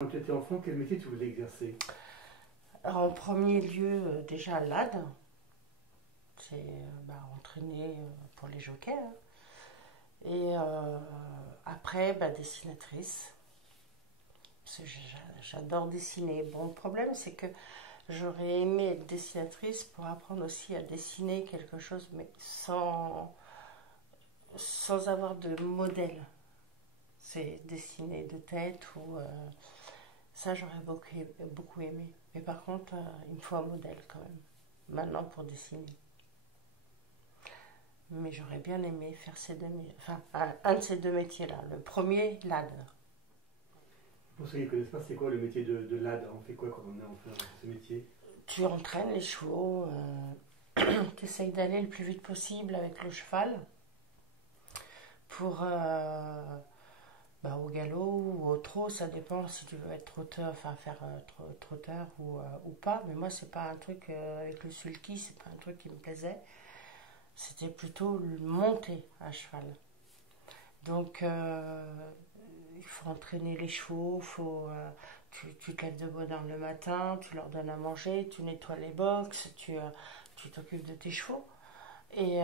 Quand tu étais enfant, quel métier tu voulais exercer? Alors, en premier lieu, déjà l'AD, c'est entraîner pour les jockeys, hein. Et après, dessinatrice. Parce que j'adore dessiner. Bon, le problème, c'est que j'aurais aimé être dessinatrice pour apprendre aussi à dessiner quelque chose, mais sans avoir de modèle. C'est dessiner de tête ou ça, j'aurais beaucoup aimé. Mais par contre, il me faut un modèle quand même, maintenant pour dessiner. Mais j'aurais bien aimé faire ces deux métiers, enfin, un de ces deux métiers-là. Le premier, l'AD. Pour ceux qui ne connaissent pas, c'est quoi le métier de l'AD? On fait quoi quand on est en fait ce métier? Tu entraînes les chevaux, tu essayes d'aller le plus vite possible avec le cheval pour au galop ou au trot, ça dépend si tu veux être trotteur, enfin faire trotteur ou pas. Mais moi, c'est pas un truc avec le sulky, c'est pas un truc qui me plaisait. C'était plutôt monter à cheval. Donc, il faut entraîner les chevaux, tu te lèves de bonne heure le matin, tu leur donnes à manger, tu nettoies les box, tu t'occupes de tes chevaux. Et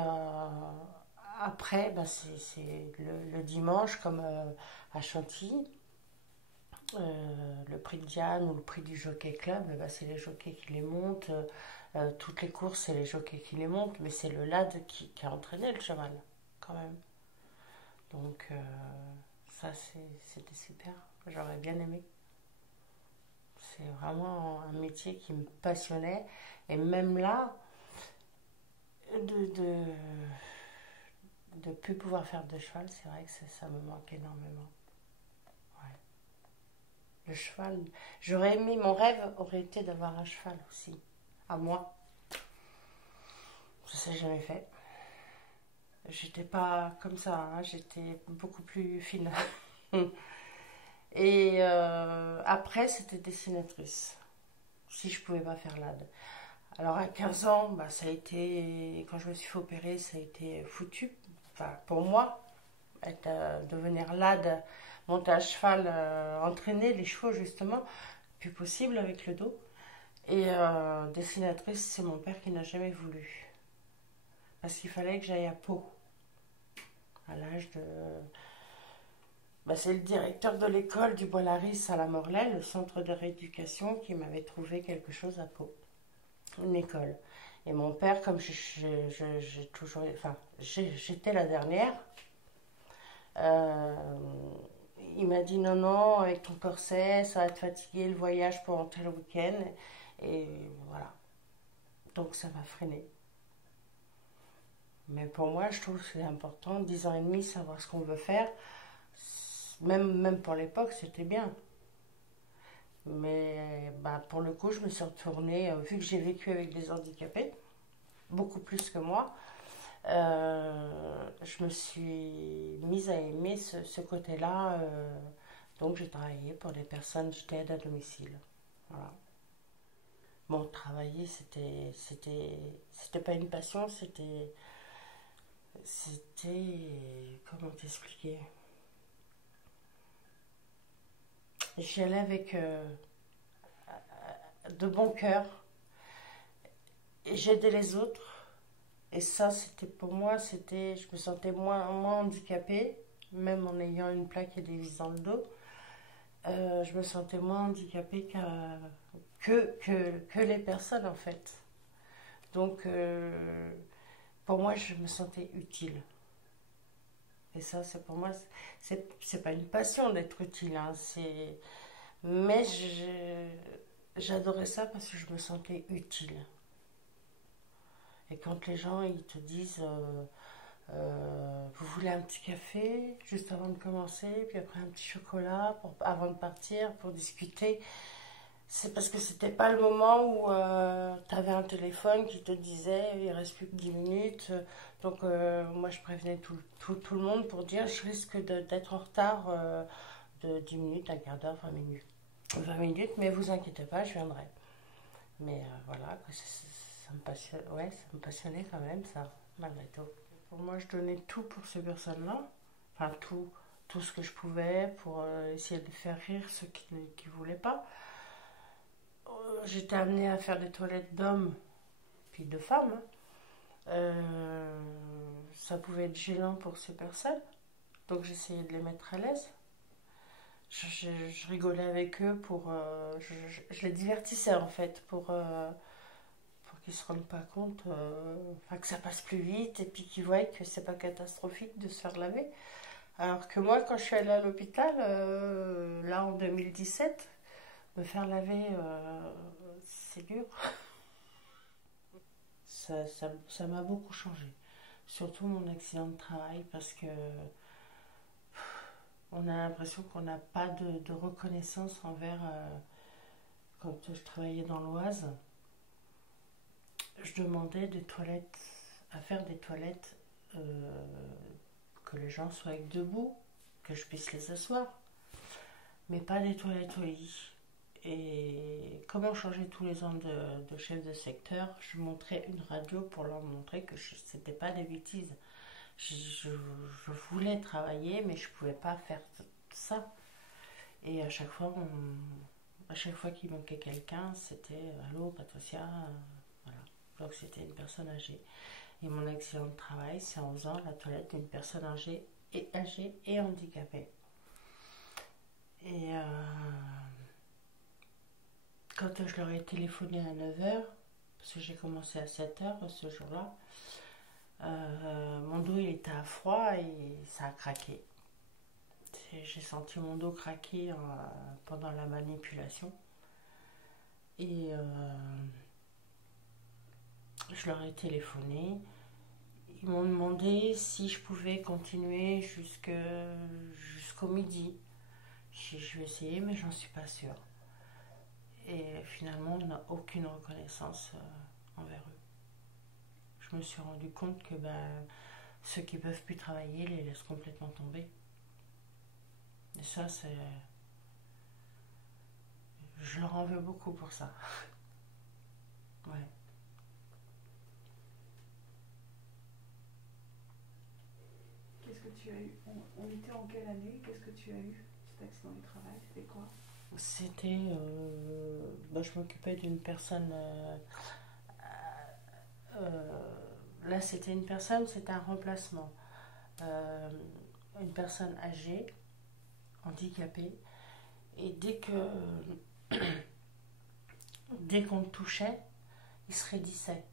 après, c'est le dimanche, comme à Chantilly, le prix de Diane ou le prix du Jockey Club, c'est les jockeys qui les montent. Toutes les courses, c'est les jockeys qui les montent, mais c'est le lad qui a entraîné le cheval, quand même. Donc, ça, c'était super. J'aurais bien aimé. C'est vraiment un métier qui me passionnait. Et même là, de, de, de plus pouvoir faire de cheval, c'est vrai que ça me manque énormément. Ouais. Le cheval, j'aurais aimé, mon rêve aurait été d'avoir un cheval aussi, à moi. Ça s'est jamais fait. J'étais pas comme ça, hein, j'étais beaucoup plus fine. Et après, c'était dessinatrice, si je pouvais pas faire l'AD. Alors à 15 ans, ça a été, quand je me suis fait opérer, ça a été foutu. Enfin, pour moi, devenir lad, monter à cheval, entraîner les chevaux justement, plus possible avec le dos. Et dessinatrice, c'est mon père qui n'a jamais voulu. Parce qu'il fallait que j'aille à Pau, à l'âge de... c'est le directeur de l'école du Bois-Laris à la Morlaix, le centre de rééducation, qui m'avait trouvé quelque chose à Pau, une école. Et mon père, comme j'ai toujours, enfin, j'étais la dernière, euh, il m'a dit non, non, avec ton corset, ça va te fatiguer le voyage pour rentrer le week-end. Et voilà. Donc ça m'a freiné. Mais pour moi, je trouve que c'est important, 10 ans et demi, savoir ce qu'on veut faire. Même pour l'époque, c'était bien. Mais pour le coup, je me suis retournée, vu que j'ai vécu avec des handicapés, beaucoup plus que moi, je me suis mise à aimer ce côté-là. Donc j'ai travaillé pour des personnes, j'étais aide à domicile. Voilà. Bon, travailler, c'était pas une passion, comment t'expliquer? J'y allais avec de bon cœur et j'aidais les autres. Et ça, c'était pour moi, je me sentais moins handicapée, même en ayant une plaque et des vis dans le dos. Je me sentais moins handicapée que les personnes en fait. Donc pour moi, je me sentais utile. Et ça, c'est pour moi, c'est pas une passion d'être utile, hein, mais j'adorais ça parce que je me sentais utile. Et quand les gens ils te disent vous voulez un petit café juste avant de commencer, puis après un petit chocolat avant de partir pour discuter, c'est parce que c'était pas le moment où tu avais un téléphone qui te disait il reste plus que 10 minutes. Donc moi je prévenais tout le monde pour dire je risque d'être en retard de 10 minutes, un quart d'heure, 20 minutes. 20 minutes, mais vous inquiétez pas, je viendrai. Mais voilà, ça me passionnait, ouais, ça me passionnait quand même, ça, malgré tout. Pour moi, je donnais tout pour ces personnes-là. Enfin, tout tout ce que je pouvais pour essayer de faire rire ceux qui ne voulaient pas. J'étais amenée à faire des toilettes d'hommes puis de femmes. Hein. Ça pouvait être gênant pour ces personnes, donc j'essayais de les mettre à l'aise. Je rigolais avec eux je les divertissais en fait pour qu'ils se rendent pas compte, que ça passe plus vite et puis qu'ils voient que c'est pas catastrophique de se faire laver. Alors que moi, quand je suis allée à l'hôpital, là en 2017, me faire laver, c'est dur. Ça m'a beaucoup changé. Surtout mon accident de travail parce que on a l'impression qu'on n'a pas de reconnaissance envers. Quand je travaillais dans l'Oise, je demandais à faire des toilettes que les gens soient debout, que je puisse les asseoir, mais pas des toilettes au lit. Et comme on changeait tous les ans de chef de secteur, je montrais une radio pour leur montrer que c'était pas des bêtises. Je voulais travailler, mais je pouvais pas faire ça. Et à chaque fois qu'il manquait quelqu'un, c'était allô Patricia, voilà. Donc c'était une personne âgée. Et mon accident de travail, c'est en faisant la toilette d'une personne âgée et handicapée. Et quand je leur ai téléphoné à 9h, parce que j'ai commencé à 7h ce jour-là, mon dos il était à froid et ça a craqué. J'ai senti mon dos craquer pendant la manipulation. Et je leur ai téléphoné. Ils m'ont demandé si je pouvais continuer jusqu'au midi. Je vais essayer, mais j'en suis pas sûre. Et finalement, on n'a aucune reconnaissance envers eux. Je me suis rendu compte que ceux qui ne peuvent plus travailler les laissent complètement tomber. Et ça, je leur en veux beaucoup pour ça. Ouais. Qu'est-ce que tu as eu? On était en quelle année? Qu'est-ce que tu as eu? Cet accident du travail, c'était quoi? C'était... je m'occupais d'une personne... là, c'était une personne, c'était un remplacement. Une personne âgée, handicapée. Et dès qu'on le touchait, il se raidissait.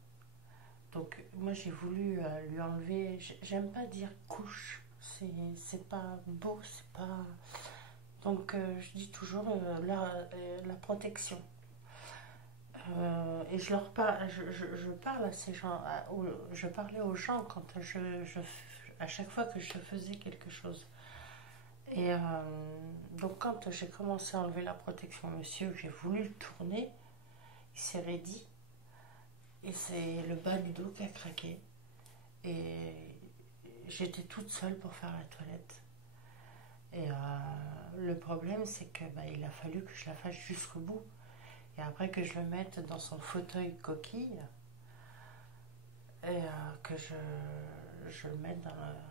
Donc moi j'ai voulu lui enlever, j'aime pas dire couche, c'est pas beau, c'est pas... Donc je dis toujours la protection. Et je parle à ces gens, je parlais aux gens quand à chaque fois que je faisais quelque chose. Et donc quand j'ai commencé à enlever la protection monsieur, j'ai voulu le tourner, il s'est raidi. Et c'est le bas du dos qui a craqué. Et j'étais toute seule pour faire la toilette. Et le problème, c'est que il a fallu que je la fasse jusqu'au bout. Et après que je le mette dans son fauteuil coquille, et que je le mette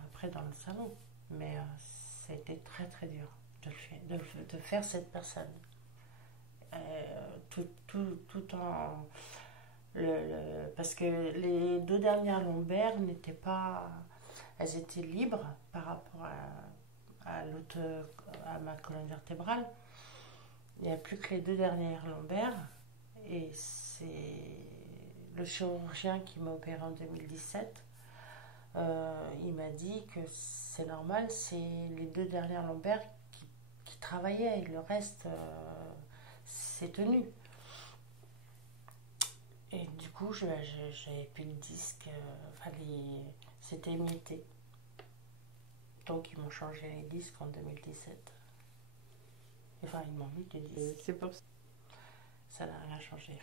après dans le salon. Mais c'était très très dur de faire cette personne. Tout en... parce que les deux dernières lombaires n'étaient pas... Elles étaient libres par rapport à ma colonne vertébrale. Il n'y a plus que les deux dernières lombaires. Et c'est le chirurgien qui m'a opéré en 2017. Il m'a dit que c'est normal, c'est les deux dernières lombaires qui travaillaient et le reste, c'est tenu. Et du coup, j'avais plus de disque, c'était émietté. Donc ils m'ont changé les disques en 2017. Enfin, ils m'ont mis des disques. C'est pour ça. Ça n'a rien changé.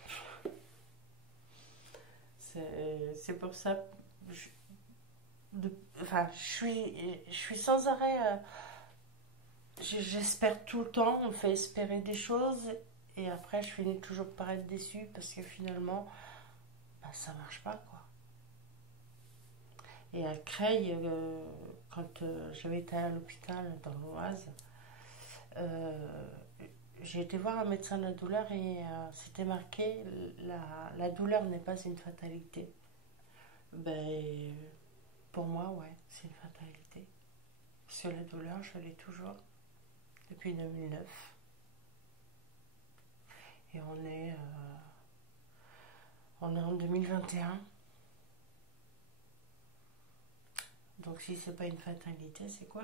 C'est pour ça. Je suis sans arrêt. J'espère tout le temps. On me fait espérer des choses. Et après, je finis toujours par être déçue parce que finalement, ça marche pas, quoi. Et à Creil, quand j'avais été à l'hôpital dans l'Oise, j'ai été voir un médecin de la douleur et c'était marqué la douleur n'est pas une fatalité. Ben, pour moi, ouais, c'est une fatalité. Parce que la douleur, je l'ai toujours depuis 2009. Et on est en 2021. Donc si c'est pas une fatalité, c'est quoi?